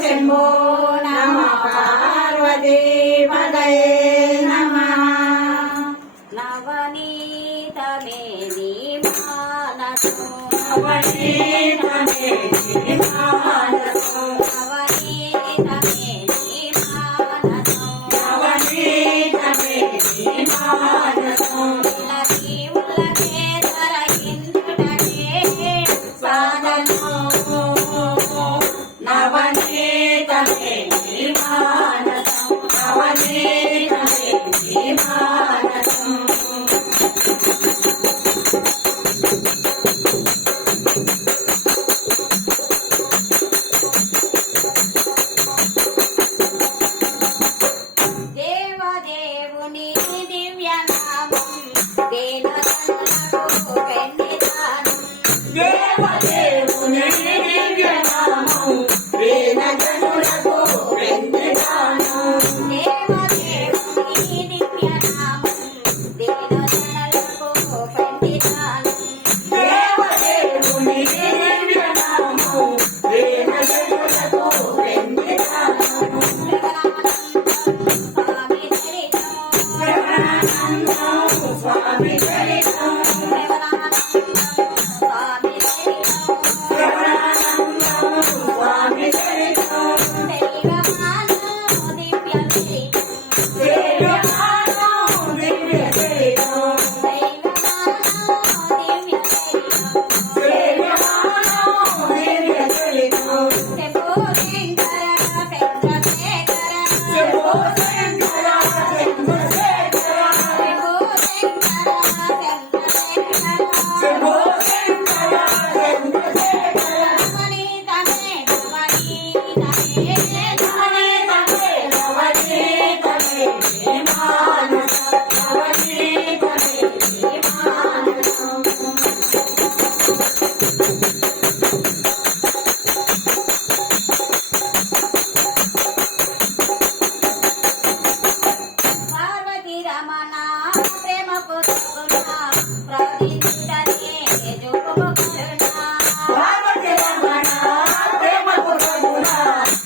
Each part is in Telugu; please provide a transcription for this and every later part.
శంభో నమః పార్వతీ పదయే నమః. నవనీత మేది మానసో నవనీత మేది మానసో నవనీత మేది మానసో నవనీత మేది మానసో ఉల్లకి ఉల్లకే తరగిందుటకే సాధనో నవనీత మేది మానసో నవనీత మేది మానసో దేవదేవుని దివ్యనామం దేనతనకు పెన్నిదానం దేవదేవుని దివ్యనామం దీనజనులకు వెన్నెదానం దేవదేవుని దివ్యనామం దేనతనకు పెన్నిదానం దేవదేవుని దివ్యనామం దీనజనులకు వెన్నెదానం స్వామి చరితం స్వామి చరితం శ్రవణానందం స్వామి చరితం స్వామి చరితం దైవమానో దివ్య చరితం సేవ్యమానో దివ్య చరితం దైవమానో దివ్య చరితం శంభో శంకర చంద్రశేఖర శంభో శంకర చంద్రశేఖర నవనీత మేది మానస నవనీత మేది మానస పార్వతి రమణ ప్రేమ పుత్రుడా ప్రదీపుడనే జోగము కరుణా పార్వతి రమణ ప్రేమకు రఘునా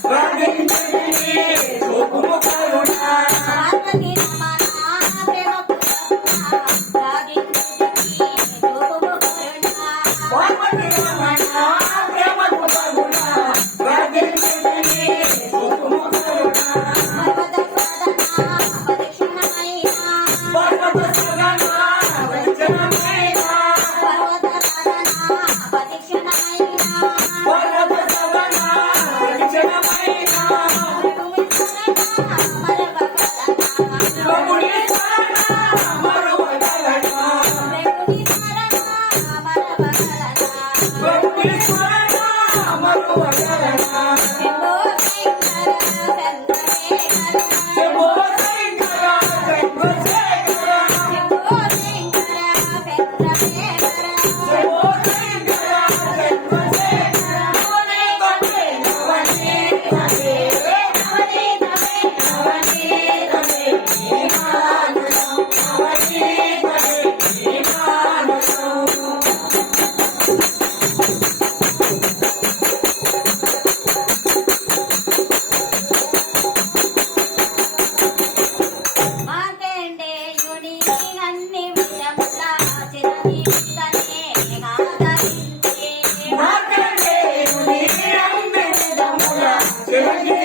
వదించుటనే చూపుము కరుణా పార్వతి రమణ ప్రేమ పుత్రుడా ప్రదీపుడనే జోగము కరుణా పార్వతి రమణ ప్రేమకు రఘునా వదించుటనే చూపుము కరుణా పర్వత సదన ప్రదక్షిణమైనా పర్వత సదన వచనమైనా పర్వత సదన ప్రదక్షిణమైనా ప్రభుని శరణ మరువగలనా ప్రభుని శరణ మరువగలనా శంభో శంకర చంద్రశేఖర శంభో శంకర చంద్రశేఖర నవనీత మేది మానసం నవనీత మేది మానసం మార్కండేయుని అన్ని విధముల చిరజీవితనే ఆదరించే మార్కండేయుని అన్ని విధముల చిరంజీవి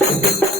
Thank you.